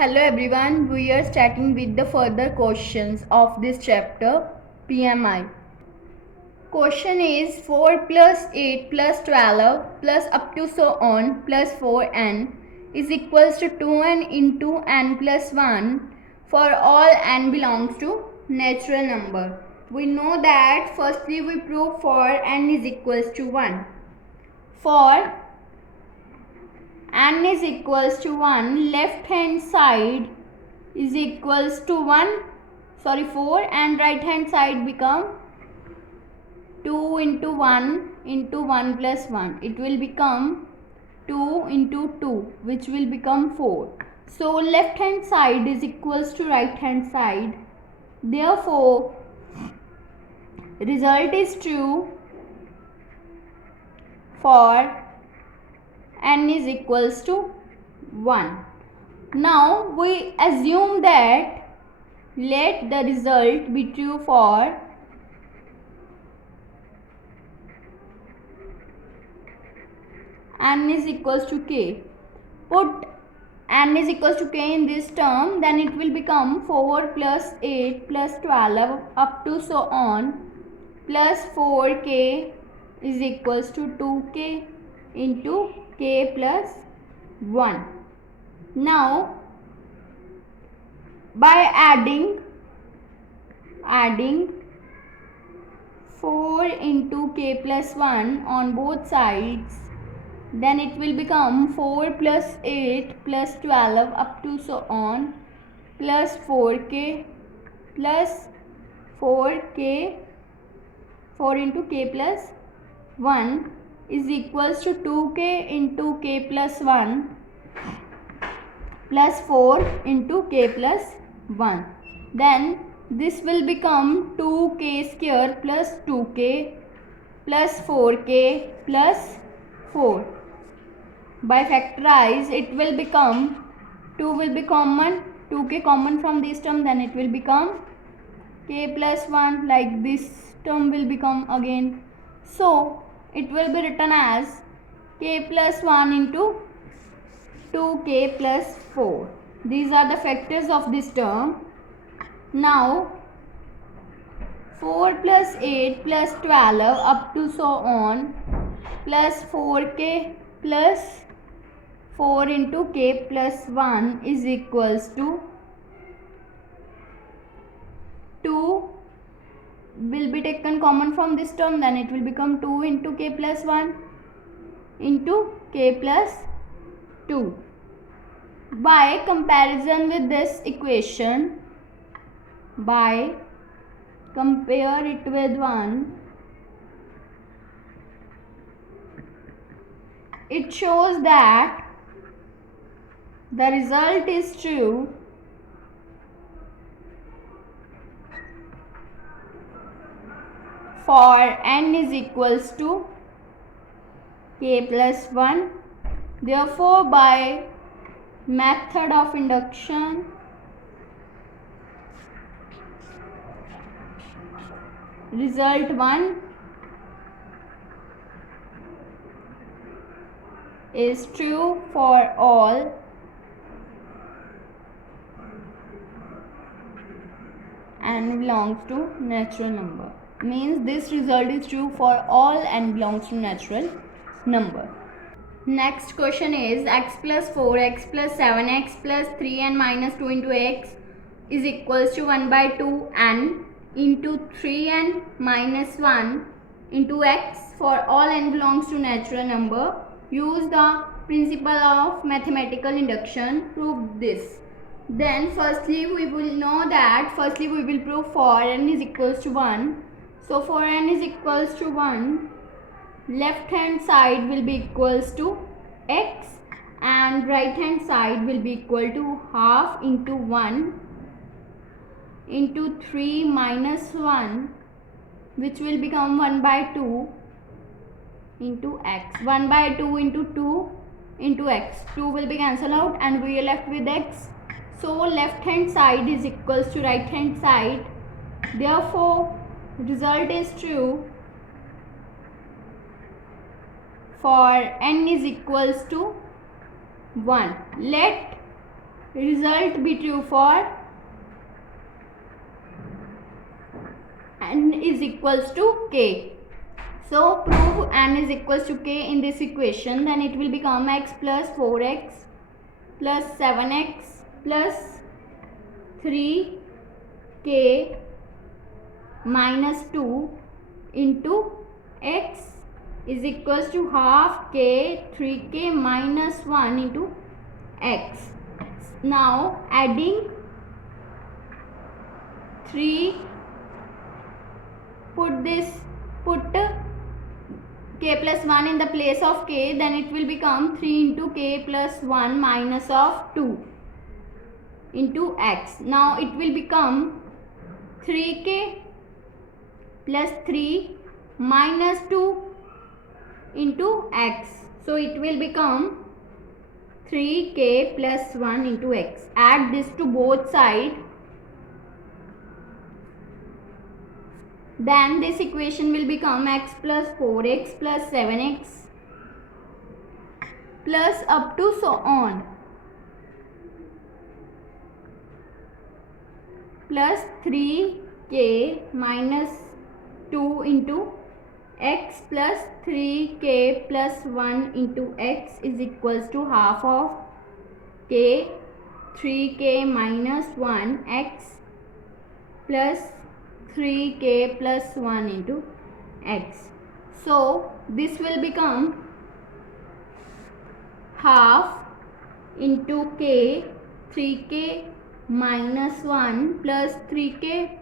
Hello everyone, we are starting with the further questions of this chapter PMI. Question is 4 plus 8 plus 12 plus up to so on plus 4n is equals to 2n into n plus 1 for all n belongs to natural number. We know that firstly we prove for n is equals to 1. For n is equals to 1, left hand side is equals to 4 and right hand side become 2 into 1 into 1 plus 1. It will become 2 into 2 which will become 4. So left hand side is equals to right hand side. Therefore result is true for n is equals to 1. Now we assume that let the result be true for n is equals to k. Put n is equals to k in this term, then it will become 4 plus 8 plus 12 up to so on plus 4k is equals to 2k into k plus 1. Now by adding 4 into k plus 1 on both sides, then it will become 4 plus 8 plus 12 up to so on plus 4k plus 4k 4 into k plus 1 is equals to 2k into k plus 1 plus 4 into k plus 1. Then this will become 2k square plus 2k plus 4k plus 4. By factorize it will become 2 will be common, 2k common from this term, then it will become k plus 1, like this term will become again. So it will be written as k plus 1 into 2k plus 4. These are the factors of this term. Now 4 plus 8 plus 12 up to so on plus 4k plus 4 into k plus 1 is equals to 2 will be taken common from this term, then it will become 2 into k plus 1 into k plus 2. By comparison with this equation, by compare it with 1, it shows that the result is true for n is equals to k plus 1. Therefore by method of induction, result 1 is true for all n belongs to natural number. Means this result is true for all n belongs to natural number. Next question is x plus 4, x plus 7, x plus 3n minus 2 into x is equals to 1 by 2 n into 3n minus 1 into x for all n belongs to natural number. Use the principle of mathematical induction. Prove this. Then firstly we will know that we will prove for n is equals to 1. So for n is equals to 1, left hand side will be equals to x and right hand side will be equal to half into 1 into 3 minus 1, which will become 1 by 2 into x. 1 by 2 into 2 into x. 2 will be cancelled out and we are left with x. So left hand side is equals to right hand side. Therefore result is true for n is equals to 1. Let result be true for n is equals to k. So prove n is equals to k in this equation, then it will become x plus 4x plus 7x plus 3k minus 2 into x is equals to half k 3k minus 1 into x. Now adding 3, put k plus 1 in the place of k, then it will become 3 into k plus 1 minus of 2 into x. Now it will become 3k plus 3 minus 2 into x. So it will become 3k plus 1 into x. Add this to both sides. Then this equation will become x plus 4x plus 7x plus up to so on, plus 3k minus 2 into x plus 3k plus 1 into x is equals to half of k 3k minus 1 x plus 3k plus 1 into x. So this will become half into k 3k minus 1 plus 3k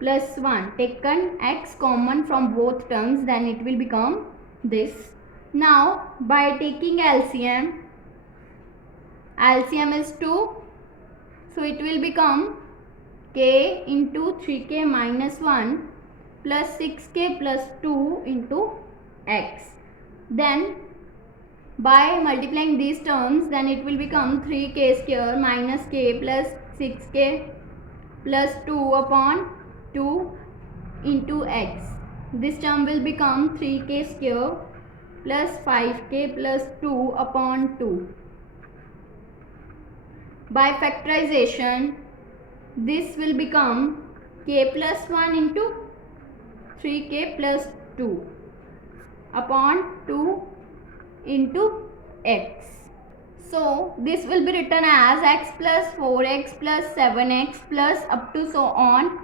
plus 1, taken x common from both terms, then it will become this. Now by taking LCM is 2, so it will become k into 3k minus 1 plus 6k plus 2 into x. Then by multiplying these terms, then it will become 3k square minus k plus 6k plus 2 upon 2 into x. This term will become 3k square plus 5k plus 2 upon 2. By factorization, this will become k plus 1 into 3k plus 2 upon 2 into x. So this will be written as x plus 4x plus 7x plus up to so on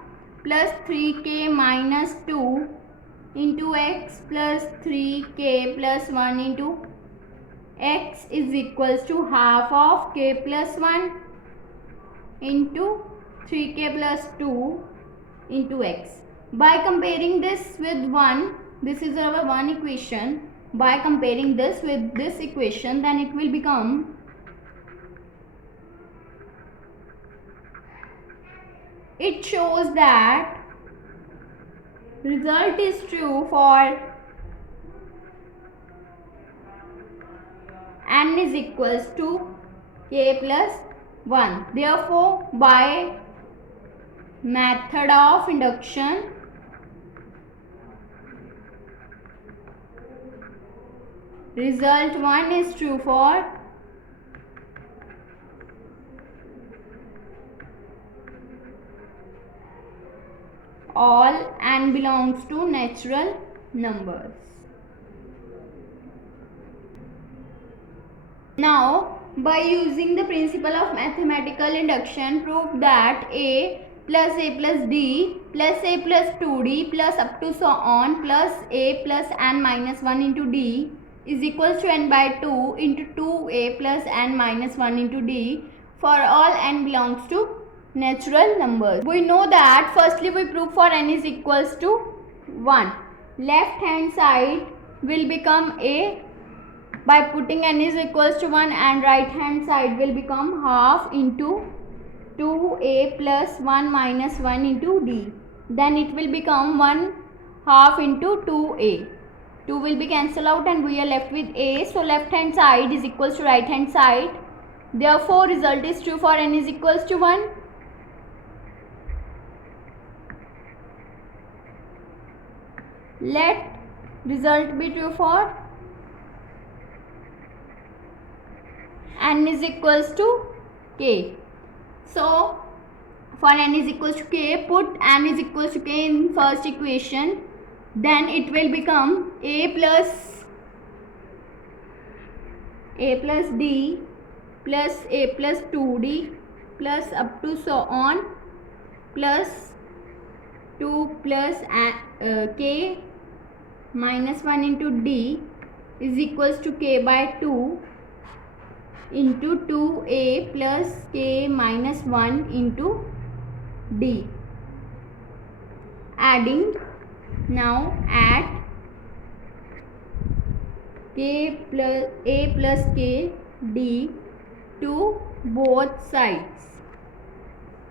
plus 3k minus 2 into x plus 3k plus 1 into x is equals to half of k plus 1 into 3k plus 2 into x. By comparing this with 1, this is our one equation. By comparing this with this equation, then it will become it shows that result is true for n is equals to k plus 1. Therefore, by method of induction, result 1 is true for all n belongs to natural numbers. Now, by using the principle of mathematical induction, prove that a plus d plus a plus 2d plus up to so on plus a plus n minus 1 into d is equals to n by 2 into 2a plus n minus 1 into d for all n belongs to natural numbers. We know that firstly we prove for n is equals to 1. Left hand side will become a by putting n is equals to 1, and right hand side will become half into 2a plus 1 minus 1 into d. Then it will become 1 half into 2a. 2 will be cancelled out and we are left with a. So left hand side is equals to right hand side. Therefore result is true for n is equals to 1. Let result be true for n is equals to k. So for n is equals to k, put n is equals to k in first equation. Then it will become a plus d plus a plus 2d plus up to so on plus 2 plus k minus 1 into d is equals to k by 2 into 2a plus k minus 1 into d. Adding, now add k plus a plus k d to both sides.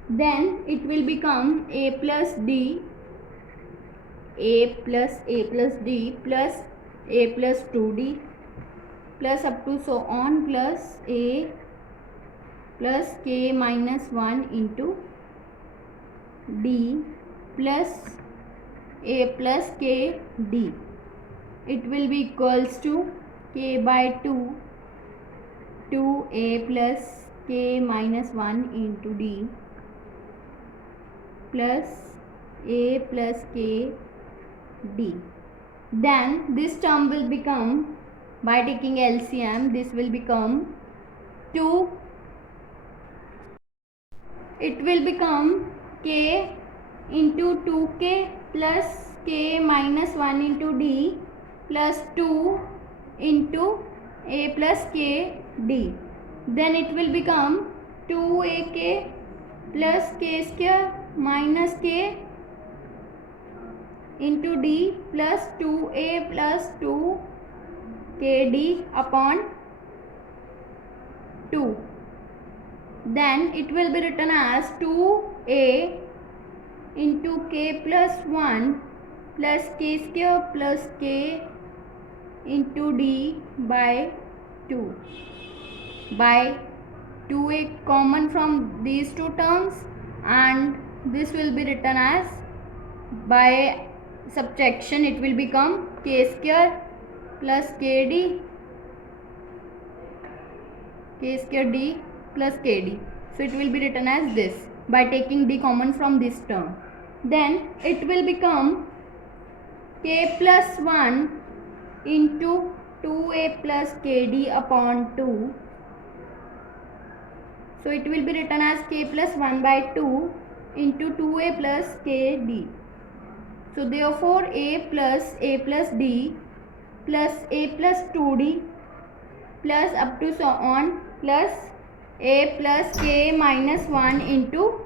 Then it will become a plus d, a plus d plus a plus 2d plus up to so on plus a plus k minus 1 into d plus a plus k d. It will be equals to k by 2 2a plus k minus 1 into d plus a plus k d. Then this term will become, by taking LCM, this will become 2, it will become k into 2k plus k minus 1 into d plus 2 into a plus k d. Then it will become 2ak plus k square minus k into d plus 2a plus 2 kd upon 2. Then it will be written as 2a into k plus 1 plus k square plus k into d by 2. By 2a common from these two terms, and this will be written as, by subtraction, it will become k square plus kd, k square d plus kd. So it will be written as this by taking d common from this term. Then it will become k plus 1 into 2a plus kd upon 2. So it will be written as k plus 1 by 2 into 2a plus kd. So therefore a plus d plus a plus 2d plus up to so on plus a plus k minus 1 into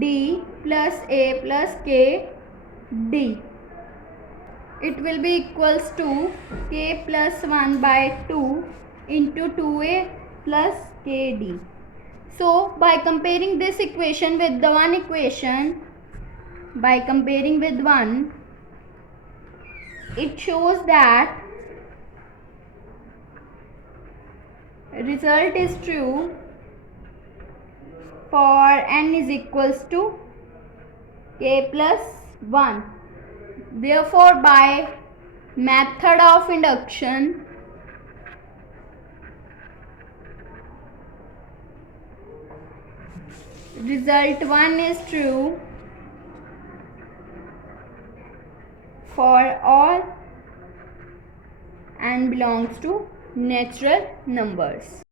d plus a plus k d. It will be equals to k plus 1 by 2 into 2a plus kd. So by comparing this equation with the one equation, by comparing with one, it shows that result is true for n is equals to k plus 1. Therefore by method of induction, result 1 is true for all and belongs to natural numbers.